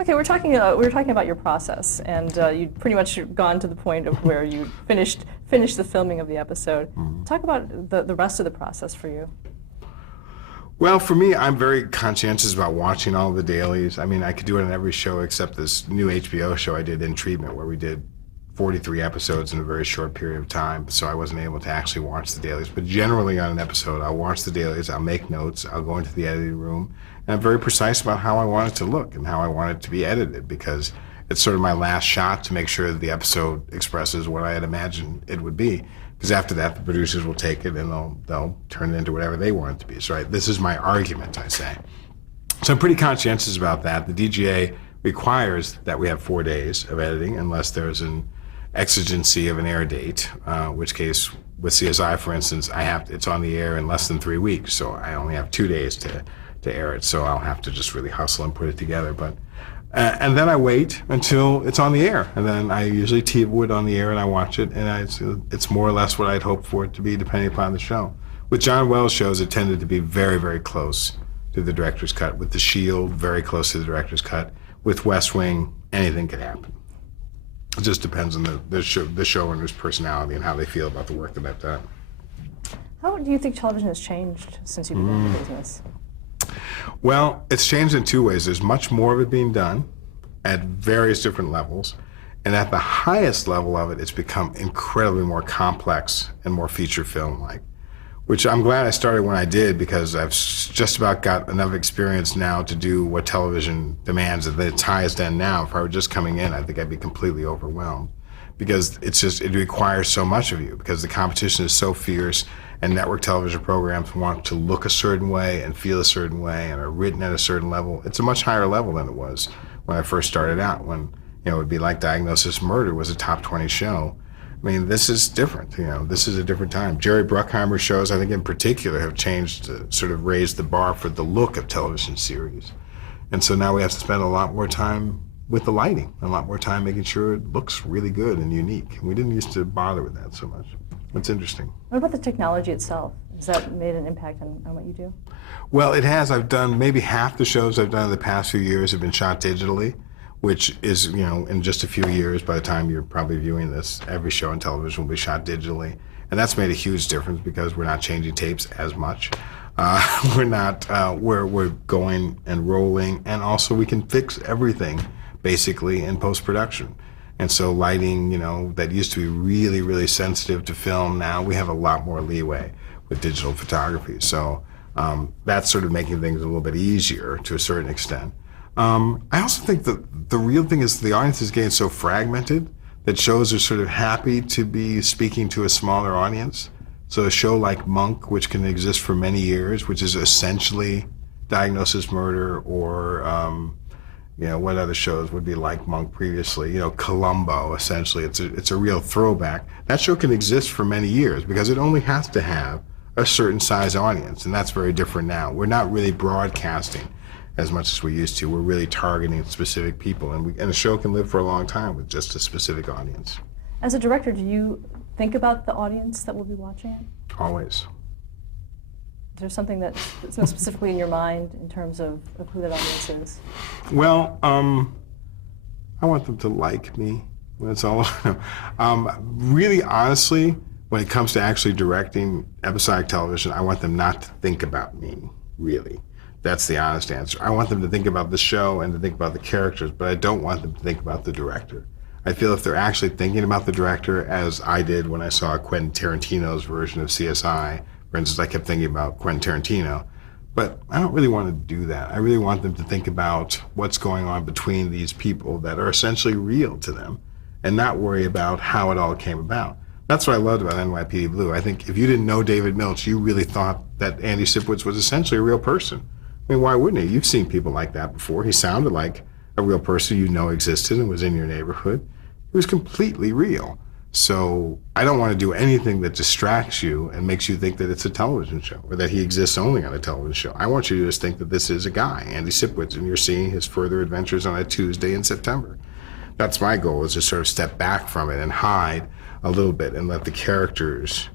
Okay, we were talking about your process, and you'd pretty much gone to the point of where you finished the filming of the episode. Talk about the rest of the process for you. Well, for me, I'm very conscientious about watching all the dailies. I mean, I could do it on every show except this new HBO show I did, In Treatment, where we did 43 episodes in a very short period of time, so I wasn't able to actually watch the dailies. But generally on an episode, I'll watch the dailies, I'll make notes, I'll go into the editing room, and I'm very precise about how I want it to look and how I want it to be edited, because it's sort of my last shot to make sure that the episode expresses what I had imagined it would be. Because after that, the producers will take it and they'll turn it into whatever they want it to be. So this is my argument, I say. So I'm pretty conscientious about that. The DGA requires that we have 4 days of editing unless there's an exigency of an air date, which case with CSI, for instance, it's on the air in less than 3 weeks, so I only have 2 days to air it, so I'll have to just really hustle and put it together. But and then I wait until it's on the air, and then I usually TiVo it on the air and I watch it, and it's more or less what I'd hoped for it to be, depending upon the show. With John Wells shows, it tended to be very, very close to the director's cut. With The Shield, very close to the director's cut. With West Wing, anything could happen. It just depends on the showrunner's personality and how they feel about the work that I've done. How do you think television has changed since you've been in the business? Well, it's changed in 2 ways. There's much more of it being done at various different levels. And at the highest level of it, it's become incredibly more complex and more feature film-like, which I'm glad I started when I did, because I've just about got enough experience now to do what television demands at its highest end now. If I were just coming in, I think I'd be completely overwhelmed, because it requires so much of you, because the competition is so fierce, and network television programs want to look a certain way and feel a certain way and are written at a certain level. It's a much higher level than it was when I first started out, when it would be like Diagnosis Murder was a top 20 show. I mean, this is different. This is a different time. Jerry Bruckheimer's shows, I think in particular, have changed to sort of raise the bar for the look of television series. And so now we have to spend a lot more time with the lighting, a lot more time making sure it looks really good and unique. And we didn't used to bother with that so much. It's interesting. What about the technology itself? Has that made an impact on what you do? Well, it has. I've done maybe half the shows I've done in the past few years have been shot digitally, which is, in just a few years, by the time you're probably viewing this, every show on television will be shot digitally. And that's made a huge difference, because we're not changing tapes as much. We're going and rolling, and also we can fix everything basically in post-production. And so lighting, that used to be really, really sensitive to film, now we have a lot more leeway with digital photography. So that's sort of making things a little bit easier to a certain extent. I also think that the real thing is the audience is getting so fragmented that shows are sort of happy to be speaking to a smaller audience. So a show like Monk, which can exist for many years, which is essentially Diagnosis Murder, or what other shows would be like Monk previously? Columbo, essentially. It's a real throwback. That show can exist for many years because it only has to have a certain size audience, and that's very different now. We're not really broadcasting as much as we used to. We're really targeting specific people, and a show can live for a long time with just a specific audience. As a director, do you think about the audience that will be watching it? Always. Is there something that's specifically in your mind in terms of who that audience is? Well, I want them to like me. That's all. Really, honestly, when it comes to actually directing episodic television, I want them not to think about me, really. That's the honest answer. I want them to think about the show and to think about the characters, but I don't want them to think about the director. I feel if they're actually thinking about the director, as I did when I saw Quentin Tarantino's version of CSI, for instance, I kept thinking about Quentin Tarantino, but I don't really want to do that. I really want them to think about what's going on between these people that are essentially real to them, and not worry about how it all came about. That's what I loved about NYPD Blue. I think if you didn't know David Milch, you really thought that Andy Sipowicz was essentially a real person. I mean, why wouldn't he? You've seen people like that before. He sounded like a real person existed and was in your neighborhood. He was completely real. So I don't want to do anything that distracts you and makes you think that it's a television show or that he exists only on a television show. I want you to just think that this is a guy, Andy Sipowicz, and you're seeing his further adventures on a Tuesday in September. That's my goal, is to sort of step back from it and hide a little bit and let the characters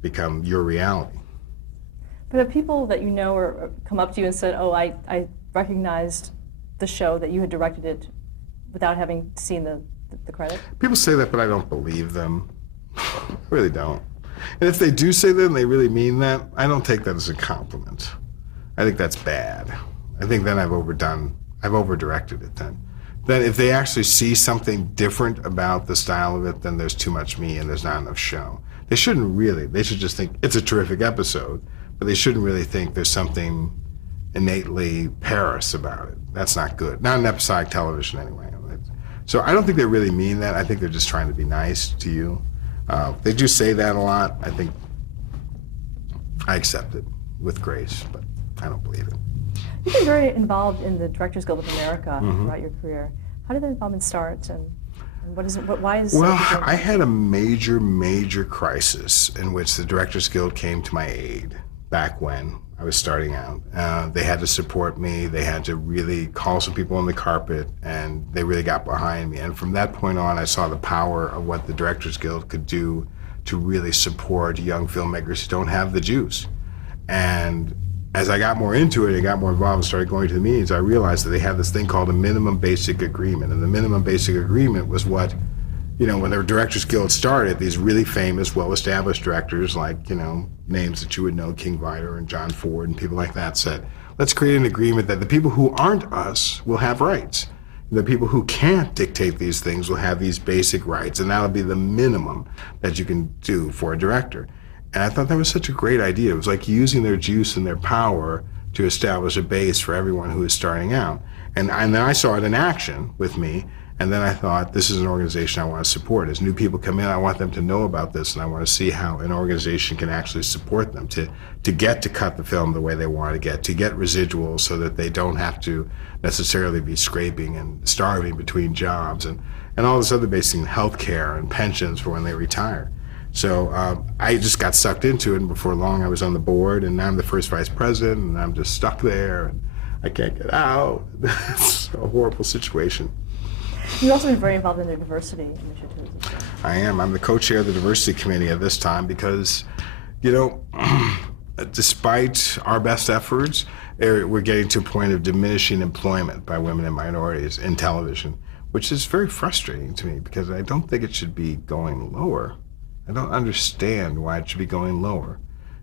become your reality. But have people that you know or come up to you and said, oh, I recognized the show that you had directed it without having seen the credit? People say that, but I don't believe them. I really don't. And if they do say that and they really mean that, I don't take that as a compliment. I think that's bad. I think then I've over-directed it then. Then if they actually see something different about the style of it, then there's too much me and there's not enough show. They shouldn't really. They should just think it's a terrific episode, but they shouldn't really think there's something innately Paris about it. That's not good. Not in episodic television anyway. So I don't think they really mean that. I think they're just trying to be nice to you. They do say that a lot. I think I accept it with grace, but I don't believe it. You've been very involved in the Directors Guild of America throughout your career. How did that involvement start, and why is Well, I had a major crisis in which the Directors Guild came to my aid back when I was starting out. They had to support me. They had to really call some people on the carpet, and they really got behind me. And from that point on, I saw the power of what the Directors Guild could do to really support young filmmakers who don't have the juice. And as I got more into it and got more involved and started going to the meetings, I realized that they had this thing called a minimum basic agreement. And the minimum basic agreement was what, when the Directors Guild started, these really famous, well-established directors like, names that you would know, King Vidor and John Ford and people like that said, let's create an agreement that the people who aren't us will have rights. The people who can't dictate these things will have these basic rights, and that'll be the minimum that you can do for a director. And I thought that was such a great idea. It was like using their juice and their power to establish a base for everyone who is starting out. And then I saw it in action with me, and then I thought, this is an organization I want to support. As new people come in, I want them to know about this, and I want to see how an organization can actually support them to get to cut the film the way they want to get residuals so that they don't have to necessarily be scraping and starving between jobs and all this other basic health care and pensions for when they retire. So I just got sucked into it, and before long I was on the board, and now I'm the first vice president, and I'm just stuck there, and I can't get out. It's a horrible situation. You've also been very involved in the diversity initiatives as well. I am. I'm the co-chair of the diversity committee at this time because, despite our best efforts, we're getting to a point of diminishing employment by women and minorities in television, which is very frustrating to me because I don't think it should be going lower. I don't understand why it should be going lower.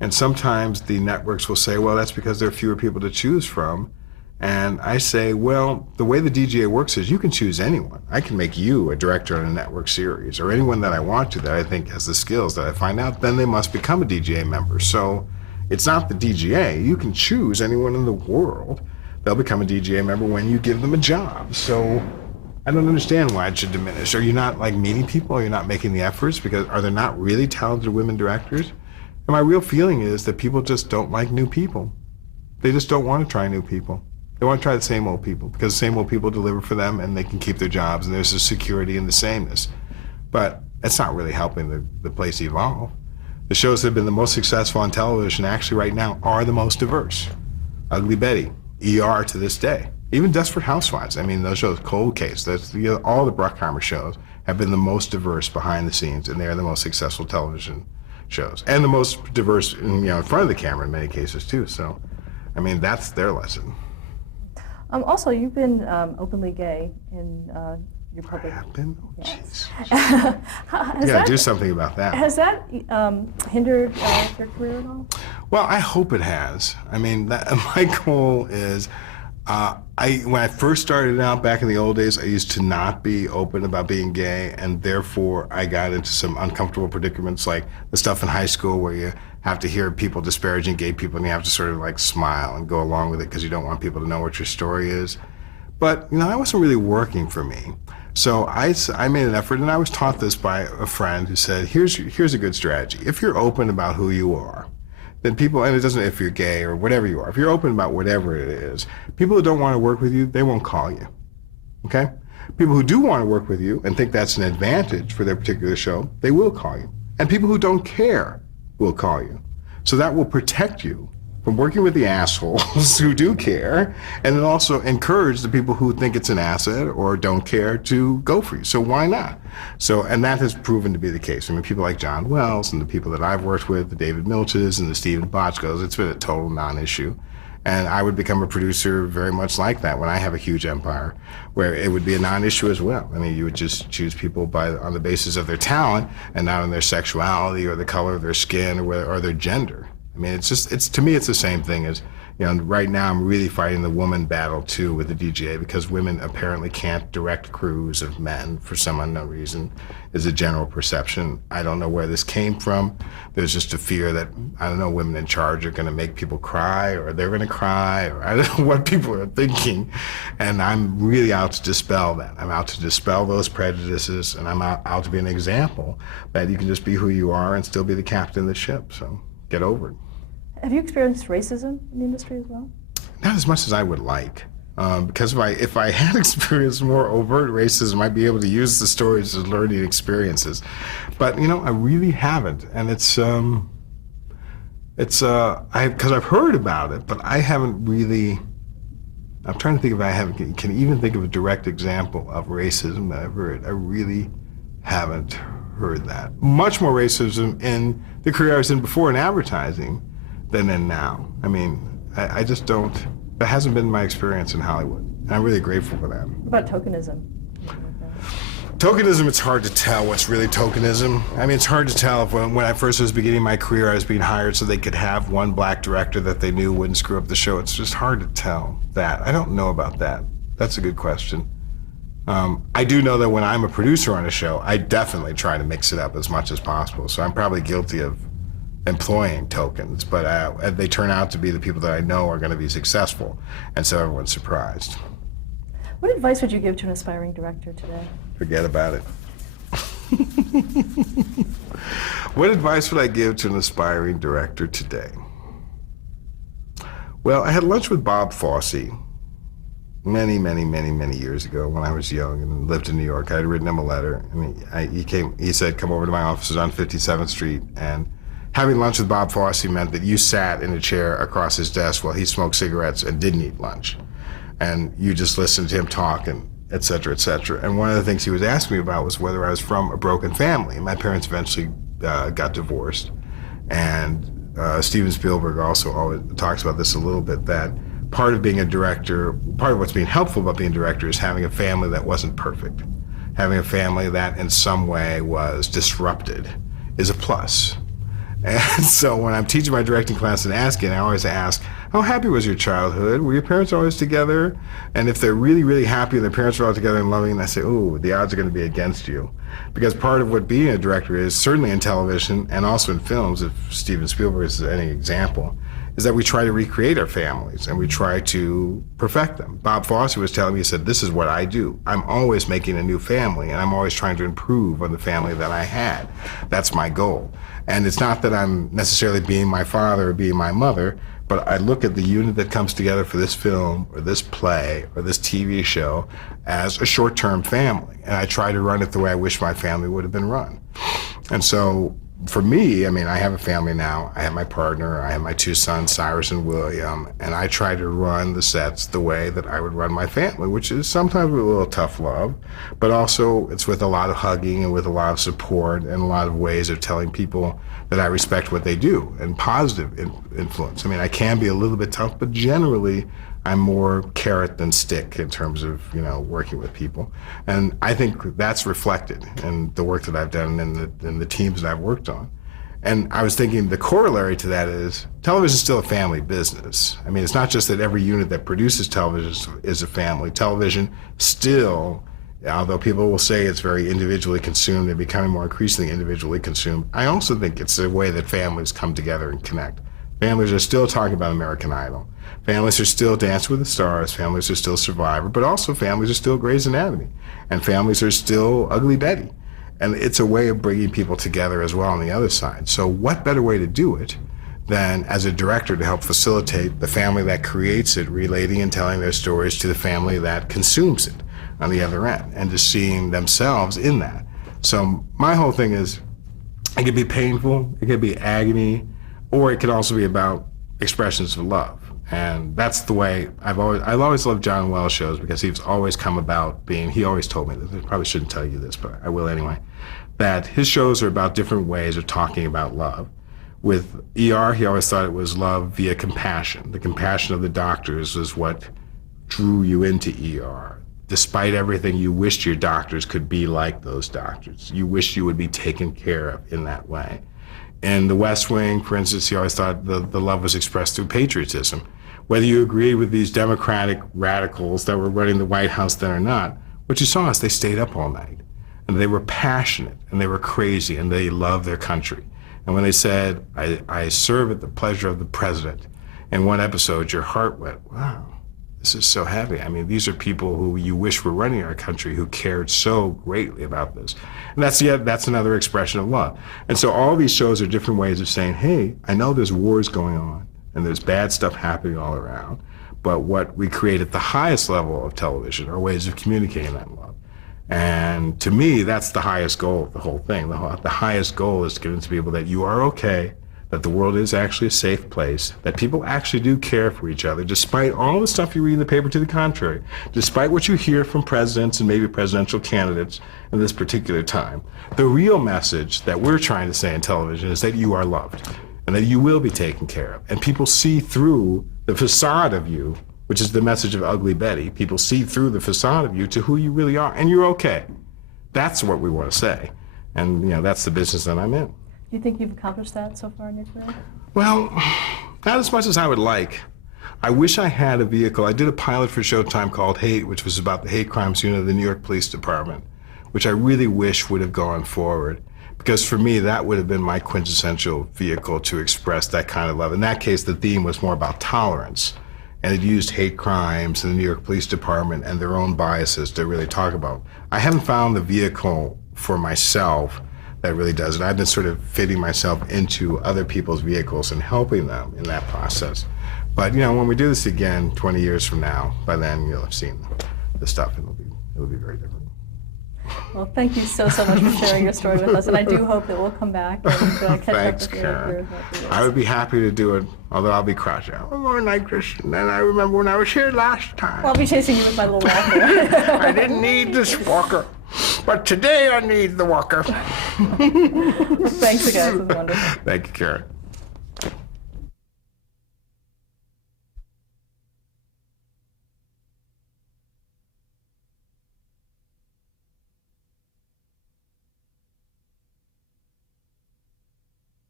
And sometimes the networks will say, well, that's because there are fewer people to choose from. And I say, well, the way the DGA works is you can choose anyone. I can make you a director on a network series, or anyone that I want to that I think has the skills that I find out, then they must become a DGA member. So it's not the DGA. You can choose anyone in the world. They'll become a DGA member when you give them a job. So I don't understand why it should diminish. Are you not meeting people? Are you not making the efforts? Because are there not really talented women directors? And my real feeling is that people just don't like new people. They just don't want to try new people. They want to try the same old people because the same old people deliver for them and they can keep their jobs and there's a security and the sameness. But it's not really helping the place evolve. The shows that have been the most successful on television actually right now are the most diverse. Ugly Betty, ER to this day. Even Desperate Housewives. I mean, those shows, Cold Case, all the Bruckheimer shows have been the most diverse behind the scenes, and they are the most successful television shows. And the most diverse, in front of the camera in many cases, too. So, I mean, that's their lesson. Also, you've been openly gay in your public... I have been? Oh, yes. jeez. You gotta do something about that. Has that hindered your career at all? Well, I hope it has. I mean, my goal is... when I first started out back in the old days, I used to not be open about being gay, and therefore I got into some uncomfortable predicaments like the stuff in high school where you have to hear people disparaging gay people and you have to sort of smile and go along with it because you don't want people to know what your story is. But, that wasn't really working for me. So I made an effort, and I was taught this by a friend who said, here's a good strategy. If you're open about who you are, then people, and it doesn't, if you're gay or whatever you are, if you're open about whatever it is, people who don't want to work with you, they won't call you, okay? People who do want to work with you and think that's an advantage for their particular show, they will call you. And people who don't care will call you. So that will protect you from working with the assholes who do care, and then also encourage the people who think it's an asset or don't care to go for you. So why not? So, and that has proven to be the case. I mean, people like John Wells and the people that I've worked with, the David Milches and the Stephen Bochcos, it's been a total non-issue. And I would become a producer very much like that when I have a huge empire, where it would be a non-issue as well. I mean, you would just choose people on the basis of their talent and not on their sexuality or the color of their skin or their gender. I mean, to me, it's the same thing as, right now I'm really fighting the woman battle too with the DGA, because women apparently can't direct crews of men for some unknown reason, is a general perception. I don't know where this came from. There's just a fear that, I don't know, women in charge are going to make people cry, or they're going to cry, or I don't know what people are thinking. And I'm really out to dispel that. I'm out to dispel those prejudices, and I'm out to be an example that you can just be who you are and still be the captain of the ship. So get over it. Have you experienced racism in the industry as well? Not as much as I would like. Because if I had experienced more overt racism, I'd be able to use the stories as learning experiences. But I really haven't, and because I've heard about it, but I haven't really. I'm trying to think if I can even think of a direct example of racism that I've heard. I really haven't heard that. Much more racism in the career I was in before in advertising than in now. I mean, I just don't. That hasn't been my experience in Hollywood, and I'm really grateful for that. What about tokenism? Tokenism, it's hard to tell what's really tokenism. I mean, it's hard to tell if when I first was beginning my career, I was being hired so they could have one black director that they knew wouldn't screw up the show. It's just hard to tell that. I don't know about that. That's a good question. I do know that when I'm a producer on a show, I definitely try to mix it up as much as possible. So I'm probably guilty of employing tokens, but they turn out to be the people that I know are going to be successful, and so everyone's surprised. What advice would you give to an aspiring director today? Forget about it. What advice would I give to an aspiring director today? Well, I had lunch with Bob Fosse many, many, many, many years ago when I was young and lived in New York. I had written him a letter, and he said, come over to my offices on 57th Street, and having lunch with Bob Fosse meant that you sat in a chair across his desk while he smoked cigarettes and didn't eat lunch. And you just listened to him talk, and et cetera, et cetera. And one of the things he was asking me about was whether I was from a broken family. My parents eventually got divorced. And Steven Spielberg also always talks about this a little bit, that part of being a director, part of what's being helpful about being a director is having a family that wasn't perfect. Having a family that in some way was disrupted is a plus. And so when I'm teaching my directing class and I always ask, how happy was your childhood? Were your parents always together? And if they're really, really happy and their parents are all together and loving, I say, ooh, the odds are going to be against you. Because part of what being a director is, certainly in television and also in films, if Steven Spielberg is any example, is that we try to recreate our families and we try to perfect them. Bob Fosse was telling me, he said, this is what I do. I'm always making a new family, and I'm always trying to improve on the family that I had. That's my goal. And it's not that I'm necessarily being my father or being my mother, but I look at the unit that comes together for this film or this play or this TV show as a short-term family. And I try to run it the way I wish my family would have been run. And so for me, I mean, I have a family now. I have my partner, I have my two sons, Cyrus and William, and I try to run the sets the way that I would run my family, which is sometimes with a little tough love, but also it's with a lot of hugging and with a lot of support and a lot of ways of telling people that I respect what they do and positive influence. I mean, I can be a little bit tough, but generally I'm more carrot than stick in terms of, working with people. And I think that's reflected in the work that I've done and in the teams that I've worked on. And I was thinking the corollary to that is television is still a family business. I mean, it's not just that every unit that produces television is a family. Television still, although people will say it's very individually consumed and becoming more increasingly individually consumed, I also think it's a way that families come together and connect. Families are still talking about American Idol. Families are still Dance with the Stars, families are still Survivor, but also families are still Grey's Anatomy, and families are still Ugly Betty. And it's a way of bringing people together as well on the other side. So what better way to do it than as a director to help facilitate the family that creates it, relating and telling their stories to the family that consumes it on the other end, and just seeing themselves in that. So my whole thing is, it could be painful, it could be agony, or it could also be about expressions of love. And that's the way I've always loved John Wells shows, because he's always come about being, he always told me this, I probably shouldn't tell you this, but I will anyway, that his shows are about different ways of talking about love, With ER, he always thought it was love via compassion. The compassion of the doctors was what drew you into ER. Despite everything, you wished your doctors could be like those doctors. You wished you would be taken care of in that way. In The West Wing, for instance, he always thought the love was expressed through patriotism. Whether you agreed with these Democratic radicals that were running the White House then or not, what you saw is they stayed up all night. And they were passionate, and they were crazy, and they loved their country. And when they said, I serve at the pleasure of the president, in one episode, your heart went, wow, this is so heavy. I mean, these are people who you wish were running our country, who cared so greatly about this. And that's another expression of love. And so all these shows are different ways of saying, hey, I know there's wars going on, and there's bad stuff happening all around, but what we create at the highest level of television are ways of communicating that love. And to me, that's the highest goal of the whole thing. The highest goal is to convince people that you are okay, that the world is actually a safe place, that people actually do care for each other, despite all the stuff you read in the paper to the contrary, despite what you hear from presidents and maybe presidential candidates in this particular time. The real message that we're trying to say in television is that you are loved and that you will be taken care of. And people see through the facade of you, which is the message of Ugly Betty. People see through the facade of you to who you really are, and you're okay. That's what we want to say. And that's the business that I'm in. Do you think you've accomplished that so far in your career? Well, not as much as I would like. I wish I had a vehicle. I did a pilot for Showtime called Hate, which was about the hate crimes unit of the New York Police Department, which I really wish would have gone forward. Because for me, that would have been my quintessential vehicle to express that kind of love. In that case, the theme was more about tolerance. And it used hate crimes and the New York Police Department and their own biases to really talk about. I haven't found the vehicle for myself that really does it. I've been sort of fitting myself into other people's vehicles and helping them in that process. But when we do this again 20 years from now, by then you'll have seen the stuff and it'll be very different. Well, thank you so much for sharing your story with us, and I do hope that we'll come back and catch Thanks, up with Karen. you. I would be happy to do it, although I'll be crashing out. Oh, night, Christian. And I remember when I was here last time. Well, I'll be chasing you with my little walker. I didn't need this walker, but today I need the walker. Thanks again. This was wonderful. Thank you, Karen.